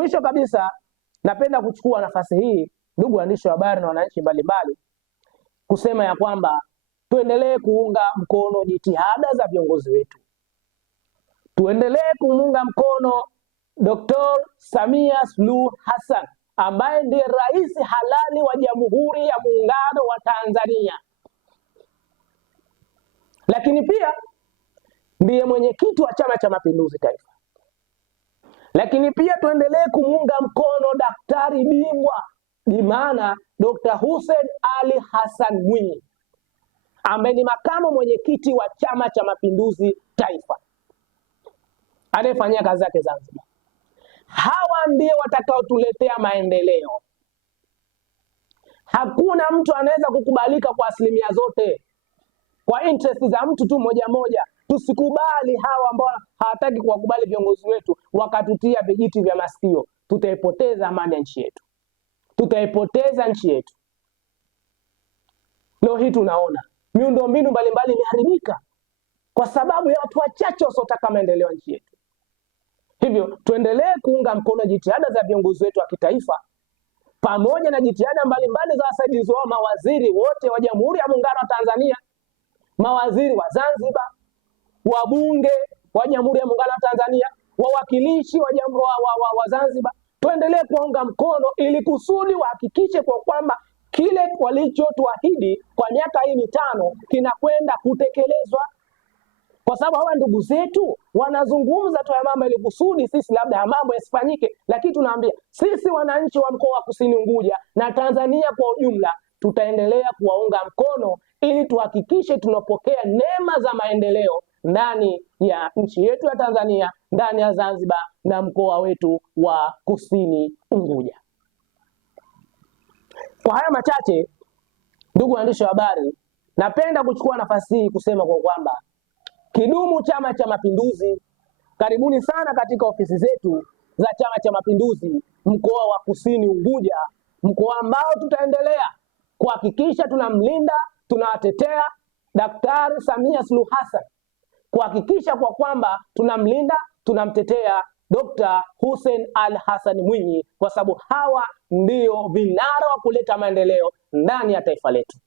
Mwisho kabisa, napenda kuchukua nafasi hii, ndugu waandishi wa habari na wananchi mbalimbali, kusema ya kwamba tuendelee kuunga mkono jitihada za viongozi wetu. Tuendelee kuunga mkono Dr. Samia Suluhu Hassan ambaye ndiye rais halali wa Jamhuri ya Muungano wa Tanzania, lakini pia ndiye mwenyekiti wa Chama cha Mapinduzi Taifa. Lakini pia tuendelee kumuunga mkono daktari bingwa bimaana Dr. Hussein Ali Hassan Mwinyi ambaye ni makamu mwenyekiti wa Chama cha Mapinduzi Taifa, anayefanyia kazi zake Zanzibar. Hawa ndio watakaotuletea maendeleo. Hakuna mtu anaweza kukubalika kwa asilimia zote kwa interest za mtu tu moja moja. Tusikubali hawa ambao hawataki kuwakubali viongozi wetu wakatutia vijiti vya masikio. Tutaipoteza amani ya nchi yetu, tutaipoteza nchi yetu. Leo hii tunaona miundombinu mbalimbali imeharibika kwa sababu ya watu wachache wasiotaka maendeleo ya nchi yetu. Hivyo tuendelee kuunga mkono jitihada za viongozi wetu wa kitaifa pamoja na jitihada mbalimbali za wasaidizi wao, mawaziri wote wa Jamhuri ya Muungano wa Tanzania, mawaziri wa Zanzibar, wabunge wa Jamhuri ya Muungano wa Tanzania, wawakilishi wa Zanzibar. Tuendelee kuunga mkono ili kusudi wahakikishe kwa kwamba kile walichotuahidi kwa miaka hii mitano kinakwenda kutekelezwa, kwa sababu hawa ndugu zetu wanazungumza tu ya mambo ili kusudi sisi labda ya mambo yasifanyike, lakini tunaambia sisi wananchi wa mkoa wa Kusini Unguja na Tanzania kwa ujumla tutaendelea kuwaunga mkono ili tuhakikishe tunapokea neema za maendeleo ndani ya nchi yetu ya Tanzania, ndani ya Zanzibar na mkoa wetu wa Kusini Unguja. Kwa haya machache, ndugu waandishi wa habari, napenda kuchukua nafasi hii kusema kwa kwamba kidumu Chama cha Mapinduzi. Karibuni sana katika ofisi zetu za Chama cha Mapinduzi mkoa wa Kusini Unguja, mkoa ambao tutaendelea kuhakikisha tunamlinda, tunawatetea Daktari Samia Suluhu Hassan, kuhakikisha kwa kwamba tunamlinda, tunamtetea Dr. Hussein Ali Hassan Mwinyi, kwa sababu hawa ndio vinara wa kuleta maendeleo ndani ya taifa letu.